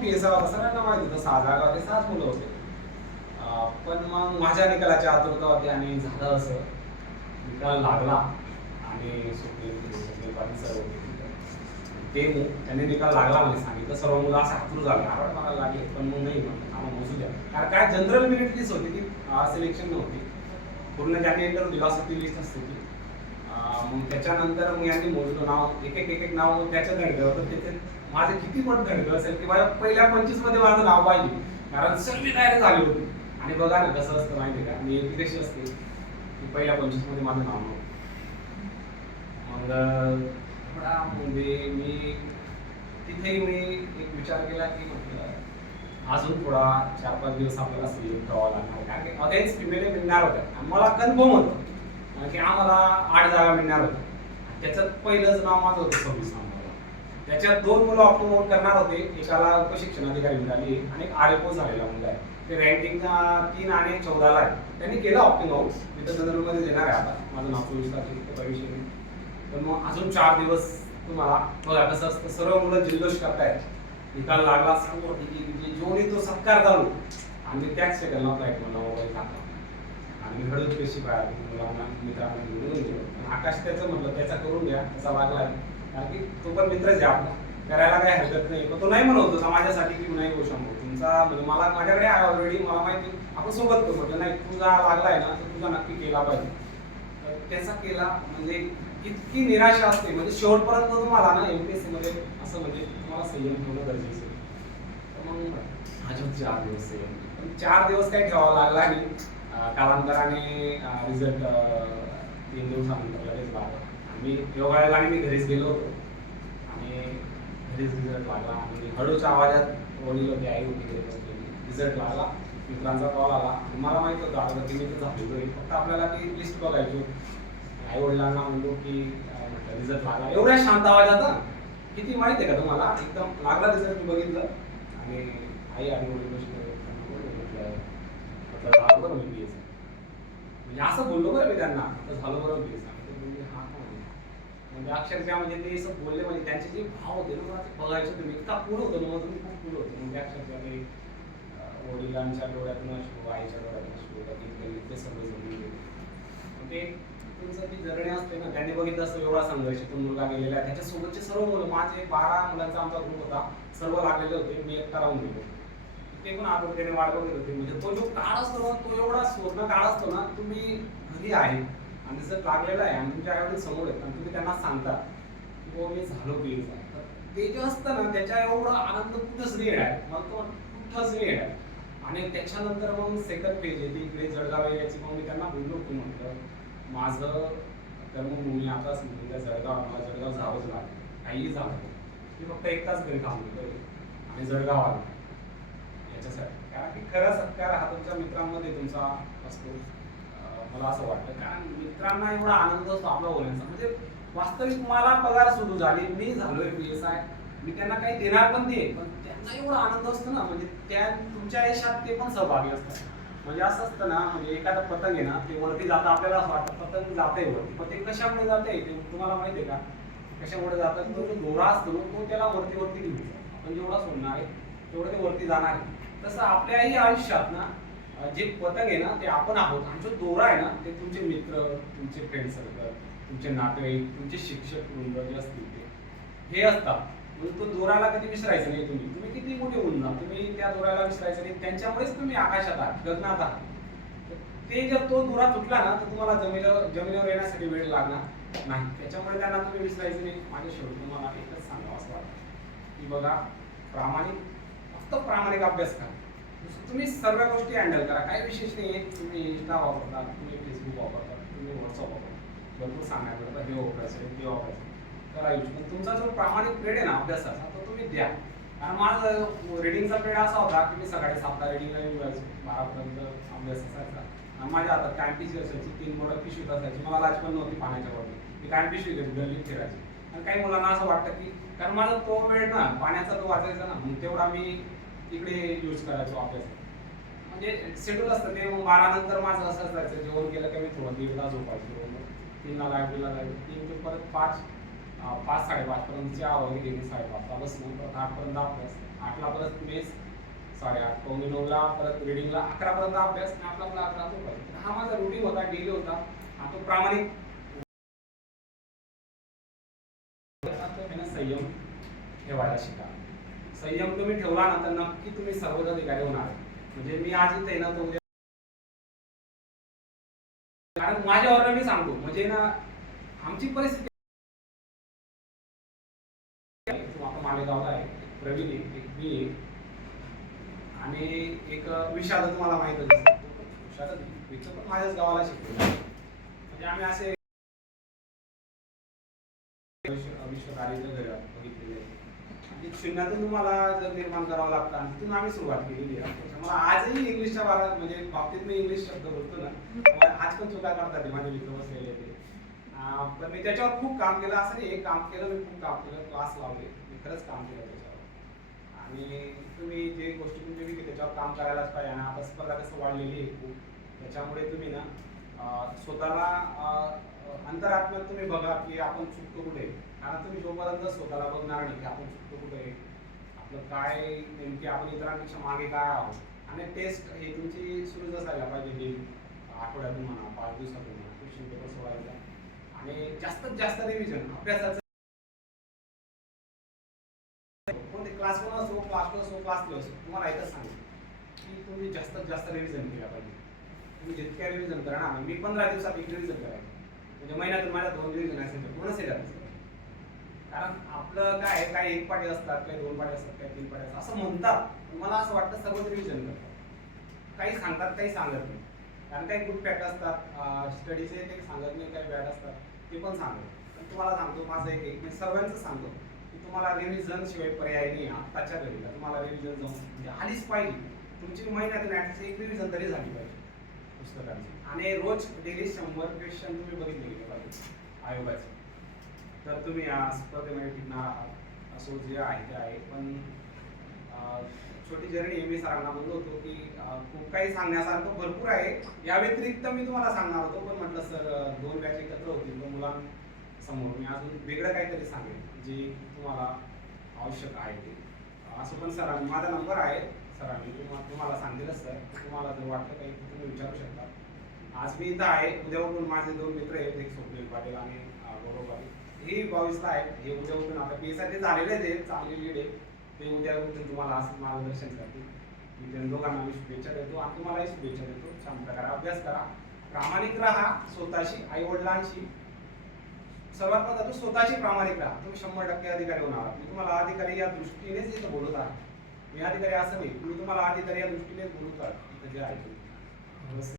P होता सगळ्यांना माहिती होतं सहा जागा होते सहाच मुलं होते. पण मग माझ्या निकालाची आतुरता होती आणि झालं असं. निकाल लागला आणि सुप्रीम पाटील सर होते ते त्यांनी निकाल लागला म्हणजे सांगितलं सर्व मुलं असं आतुर झाले आवड मला लागले पण मग नाही म्हणलं आम्हाला मोजू द्या. कारण काय जनरल मेरिट लिस्ट होती ती सिलेक्शन नव्हती. पूर्ण ज्यांनी इंटरव्ह्यू दिला असं ती लिस्ट असते ती. मग त्याच्यानंतर मग यांनी मोजलं नाव एक एक एक एक नाव त्याच्या धडकं होतं त्याचे माझे किती पण धडकं असेल की माझ्या पहिल्या पंचवीसमध्ये माझं नाव पाहिजे. कारण सगळी तयारी झाली होती. आणि बघा ना कसं असतं माहिती का? मी एक कशी असते? की पहिल्या पंचवीसमध्ये माझं नाव नव्हतं. मग म्हणजे मी तिथे मी एक विचार केला की म्हटलं अजून थोडा चार पाच दिवस आपल्याला सिलेक्ट करावा लागणार. कारण की अगेन्स्ट फिमेल मिळणार होत्या. आणि मला कन्फर्म होतं. की आम्हाला आठ जागा मिळणार होत्या. त्याच्यात पहिलंच नाव माझं होतं सव्वीस नाव त्याच्यात दोन मुलं ऑप्टो करणार होते. एकाला उपशिक्षण अधिकारी मिळाली आणि एक आर एफ झालेला मुलगा आहे. ते रँकिंग तीन आणि चौदाला आहे. त्यांनी केलं ऑप्टिंग आउट मी तर संदर्भामध्ये देणार आहे आता. माझं नाव चोवीस तारखेला काही विषय मग अजून चार दिवस तुम्हाला बघा कसं असतं. सर्व मुलं जल्लोष करतायत. निकाल लागला सर्व किती जोडी तो सत्कार चालू आणि त्याच सेकंडला फ्लाईट मला मोबाईल टाकला. आणि हळद पेशी बाहेर मुलांना मित्रांना घेऊन आकाश त्याचं म्हटलं त्याचा करून घ्या. त्याचा आहे. कारण की तो पण मित्रच आहे आपला करायला काही हरकत नाही. पण तो नाही म्हणत होता माझ्यासाठी की नाही शंभर तुमचा म्हणजे मला माझ्याकडे आहे ऑलरेडी मला माहिती आपण सोबत करू म्हटलं नाही तुझा लागलाय ना तर तुझा नक्की केला पाहिजे. तर त्याचा केला म्हणजे इतकी निराशा असते. म्हणजे शेवटपर्यंत तुम्हाला ना एमपीएससी मध्ये असं म्हणजे तुम्हाला संयम ठेवणं गरजेचं आहे. तर मग अजून चार दिवस संयम पण चार दिवस काही ठेवावा लागला आणि कालांतराने रिझल्ट तीन दिवसानंतर लगेच लागला आणि योगायोगाने मी घरीच गेलो होतो. आणि घरीच रिझल्ट लागला. आणि हळूच्या आवाजात वडील होते आई होती घरी बसलेली रिझल्ट लागला. मित्रांचा कॉल आला. मला माहीत होतं आता की मी तर झालेलो आहे फक्त आपल्याला ती लिस्ट बघायची होती. आई वडिलांना म्हणलो की रिझल्ट लागला. एवढ्या शांत आवाजात किती माहिती आहे का तुम्हाला? एकदम लागला रिझल्ट मी बघितलं. आणि आई आणि वडील म्हटलं म्हटलं झालं बरं मी BSc. म्हणजे असं बोललो बरं मी त्यांना. तर झालं बरं म्हणजे अक्षरशः म्हणजे ते असं बोलले म्हणजे त्यांचे जे भाव होते ना मला ते बघायचे होते. मी इतका पूर होतो ना तुम्ही खूप पूर होतं. म्हणजे अक्षरशः ते वडिलांच्या डोळ्यातून अश्रू आईच्या डोळ्यातून अश्रू कधी ते सगळं जमून गेले. मग ते तुमचं ती जर्नी असते ना त्यांनी बघितलं असतं एवढा संघर्ष. तो मुलगा गेलेला आहे. त्याच्यासोबतचे सर्व मुलं माझे बारा मुलांचा आमचा ग्रुप होता. सर्व लागलेले होते. मी एकटा राहून गेलो. ते पण आरोग्याने वाढ बघत होते. म्हणजे तो जो काळ असतो ना तो एवढा स्वर्ण काळ असतो ना तुम्ही घरी आहे. आणि जर लागलेला आहे आणि तुमच्या आईवडील समोर आहेत आणि तुम्ही त्यांना सांगता की बाबा मी झालो पीएस तर ते जे असतं ना त्याच्या एवढा आनंद कुठंच नाही आहे मला तो कुठंच नाही आहे आणि त्याच्यानंतर मग सेकंड पेज येते इकडे जळगाव एरियाची मग मी त्यांना बोललो होतो म्हटलं माझं कर्मभूमी आताच म्हणजे जळगाव मला जळगाव जावंच लागलं. काहीही झालं मी फक्त एक तास घरी थांबलो आणि जळगाव आलो. याच्यासाठी. कारण की खरा सत्कार हा तुमच्या मित्रांमध्ये तुमचा असतो. मला असं वाटतं. कारण मित्रांना एवढा आनंद असतो आपला बोलण्याचा म्हणजे वास्तविक मला पगार सुरू झाली मी झालोय पी एस आय मी त्यांना काही देणार पण नाही पण त्यांचा एवढा आनंद असतो ना म्हणजे त्या तुमच्या यशात ते पण सहभागी असतात. म्हणजे असं असतं ना म्हणजे एखादं पतंग आहे ना ते वरती जातं आपल्याला असं वाटतं पतंग जाते वरती. पण ते कशामुळे जाते ते तुम्हाला माहिती आहे का? कशामुळे जातात तो जो दोरा असतो तो त्याला वरती वरती घेऊन आपण जेवढा सोडणार आहे तेवढं ते वरती जाणार आहे. तसं आपल्याही आयुष्यात ना जे पतंग आहे ना ते आपण आहोत. आणि दोरा आहे ना ते तुमचे मित्र तुमचे फ्रेंड सर्कल तुमचे नातेवाईक तुमचे शिक्षक वृंद जे असतील ते. हे असतात. म्हणून तो दोराला कधी विसरायचं नाही तुम्ही. तुम्ही किती मोठे होऊन जा तुम्ही त्या दोराला विसरायचं नाही. त्यांच्यामुळेच तुम्ही आकाशात आहात गगनात आहात. तर ते जर तो दोरा तुटला ना तर तुम्हाला जमिनीवर जमिनीवर येण्यासाठी वेळ लागणार नाही. त्याच्यामुळे त्यांना तुम्ही विसरायचं नाही. माझ्या शेवटी तुम्हाला एकच सांगावं असं वाटतं. की बघा प्रामाणिक फक्त प्रामाणिक अभ्यास करा. तुम्ही सर्व गोष्टी हँडल करा. काही विशेष नाही आहे तुम्ही इंस्टा वापरता तुम्ही फेसबुक वापरता तुम्ही व्हॉट्सअप वापरता. भरपूर सांगायला लागतं, हे वापरायचं ते वापरायचं. करा यूज पण तुमचा जो प्रामाणिक पिरियड आहे ना अभ्यासाचा तो तुम्ही द्या. कारण माझा रिडिंगचा पिरियड असा होता की मी सकाळी सातला रिडिंगला येऊन जायचो. बारापर्यंत अभ्यास असायचा. आणि माझ्या हातात कायम पिशवी असायची तीन बोर्ड पिशवीत असायची. मला लाज पण नव्हती पाण्याच्या वरती मी कायम पिशवी घेऊन गल्लीत फिरायची. आणि काही मुलांना असं वाटतं की कारण माझा तो वेळ ना पाण्याचा तो वाचायचा ना मग तेवढा मी इकडे यूज करायचो अभ्यास म्हणजे शेड्यूल असतं. ते मग बारा नंतर माझं असं जायचं जेवण केलं की मी थोडं दीडला झोपायचो. तीनला लाइट बिला लाइट तीन ते परत पाच पाच साडेपाच आवाज गेली साडेपाचला बसणं. परत आठपर्यंत अभ्यास. आठला परत मेस साडेआठ पावणे नऊला परत रिडिंगला अकरापर्यंत अभ्यास आणि आपला आपला अकरा झोपायचं. हा माझा रुटीन होता डेली होता. हा तो प्रामाणिक तो आहे ना संयम ठेवायला शिका संयम तुम्ही ठेवला ना तर नक्की तुम्ही सर्वच अधिकारी होणार म्हणजे मी आज इथे ना तो कारण माझ्यावर मी सांगतो म्हणजे ना आमची परिस्थिती आता मालेगावला आहे प्रवीण एक मी एक आणि एक विषाद तुम्हाला माहितच पण विशालच पण माझ्याच गावाला शिकतो म्हणजे आम्ही असे विश्व कार्य घर बघितलेले आहे. आणि शून्यातून तुम्हाला जर निर्माण करावं लागतं आणि तिथून आम्ही सुरुवात केलेली आहे. मला आजही इंग्लिशच्या भागात म्हणजे बाबतीत मी इंग्लिश शब्द बोलतो ना आज पण चुका करतात माझे मित्र बसलेले ते. पण मी त्याच्यावर खूप काम केलं असं नाही एक काम केलं मी खूप काम केलं क्लास लावले मी खरंच काम केलं त्याच्यावर. आणि तुम्ही जे गोष्टी तुमच्या की त्याच्यावर काम करायलाच पाहिजे आणि आता स्पर्धा कसं वाढलेली आहे खूप. त्याच्यामुळे तुम्ही ना स्वतःला अंतरात्म्यात तुम्ही बघा की आपण चुकतो कुठे? कारण तुम्ही जोपर्यंत स्वतःला बघणार नाही की आपण चुकतो कुठे? आपलं काय नेमकी आपण इतरांपेक्षा मागे काय आहोत? आणि टेस्ट हे तुमची सुरूच असायला पाहिजे हे आठवड्यातून म्हणा पाच दिवसातून म्हणा क्वेश्चन पेपर सोडायचा. आणि जास्तीत जास्त रिव्हिजन अभ्यासाचं. कोणते क्लास वन असो क्लास टू असो क्लास थ्री असो तुम्हाला एकच सांगेल की तुम्ही जास्तीत जास्त रिव्हिजन केला पाहिजे. तुम्ही जितक्या रिव्हिजन करणार ना मी पंधरा दिवसात एक रिव्हिजन करायचं. म्हणजे महिन्यातून मला दोन रिव्हिजन असेल तर पूर्ण सिलेबस कारण आपलं काय आहे, काही एक पाठी असतात काही दोन पाठी असतात काही तीन पाठी असतात. असं म्हणतात. मला असं वाटतं सर्वच रिव्हिजन करतात. काही सांगतात काही सांगत नाही. कारण काही गुड फॅक्ट असतात. स्टडीचे ते सांगत नाही काही बॅड असतात. ते पण सांगतो पण तुम्हाला सांगतो माझं एक एक मी सर्वांचं सांगतो की तुम्हाला रिव्हिजन शिवाय पर्याय नाही आत्ताच्या घरीला तुम्हाला रिव्हिजन जाऊन म्हणजे आलीच पाहिजे तुमची महिन्यातून ॲटलीस्ट एक रिव्हिजन तरी झाली पाहिजे. पुस्तकांचे. आणि रोज डेली शंभर क्वेश्चन तुम्ही बघितले गेले पाहिजे आयोगाचे. तर तुम्ही या स्पर्धेमध्ये टिकणार आहात असो जे आहे ते आहे पण छोटी जर्नी मी सरांना बोललो होतो की खूप काही सांगण्यासारखं भरपूर आहे. या व्यतिरिक्त मी तुम्हाला सांगणार होतो पण म्हटलं सर दोन बॅच एकत्र होतील तर मुलांसमोर मी अजून वेगळं काहीतरी सांगेन जे तुम्हाला आवश्यक आहे ते. असं पण सर माझा नंबर आहे सरांनी तुम्हाला तुम्हाला सांगेलच सर तुम्हाला जर वाटलं काही तुम्ही विचारू शकता. आज मी इथं आहे उद्या उठून माझे दोन मित्र आहेत एक स्वप्नील पाटील आणि गौरव पाटील. हे बावीसला आहेत हे उद्या उठून आता पी ते झालेले आहे चांगले लीड आहे ते उद्या उठून तुम्हाला असं मार्गदर्शन करतील. मी त्या दोघांना मी शुभेच्छा देतो आणि तुम्हालाही शुभेच्छा देतो. छान प्रकारे अभ्यास करा. प्रामाणिक राहा स्वतःशी आई वडिलांशी सर्वात महत्वाचं स्वतःशी प्रामाणिक राहा. तुम्ही शंभर टक्के अधिकारी होणार मी तुम्हाला अधिकारी या दृष्टीनेच इथं बोलत आहे. मी अधिकारी असं नाही मी तुम्हाला अधिकारी या दृष्टीने बोलू का इथं जे आहे ते.